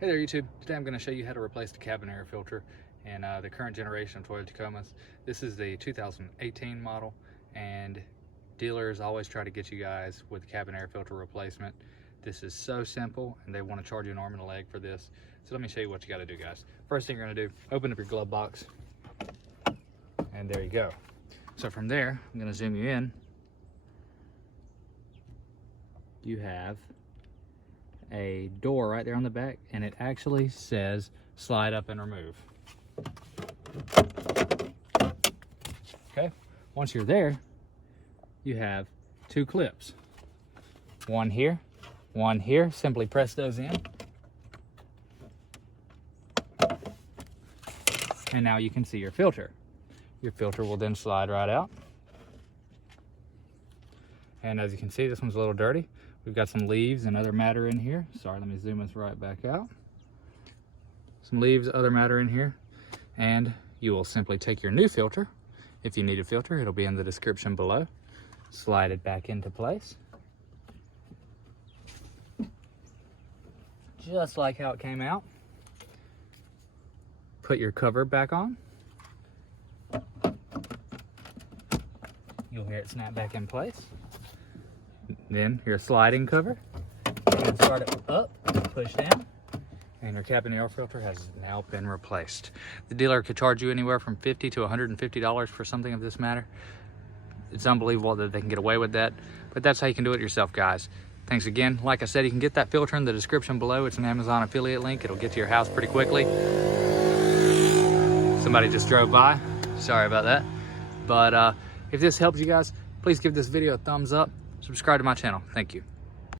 Hey there YouTube, today I'm going to show you how to replace the cabin air filter in the current generation of Toyota Tacomas. This is the 2018 model, and dealers always try to get you guys with cabin air filter replacement. This is so simple, and they want to charge you an arm and a leg for this. So let me show you what you got to do, guys. First thing you're going to do, open up your glove box, and there you go. So from there, I'm going to zoom you in. You have a door right there on the back, and it actually says slide up and remove. Okay, once you're there, you have two clips, one here, one here. Simply press those in, and now you can see your filter. Your filter will then slide right out, and as you can see, this one's a little dirty. We've got some leaves and other matter in here. Sorry, let me zoom this right back out. Some leaves, other matter in here. And you will simply take your new filter. If you need a filter, it'll be in the description below. Slide it back into place. Just like how it came out. Put your cover back on. You'll hear it snap back in place. Then your sliding cover, and start it up, push down, and your cabin air filter has now been replaced. The dealer could charge you anywhere from $50 to $150 for something of this matter. It's unbelievable that they can get away with that, but that's how you can do it yourself, guys. Thanks again. Like I said, you can get that filter in the description below. It's an Amazon affiliate link. It'll get to your house pretty quickly. Somebody just drove by. Sorry about that. But if this helps you guys, please give this video a thumbs up. Subscribe to my channel. Thank you.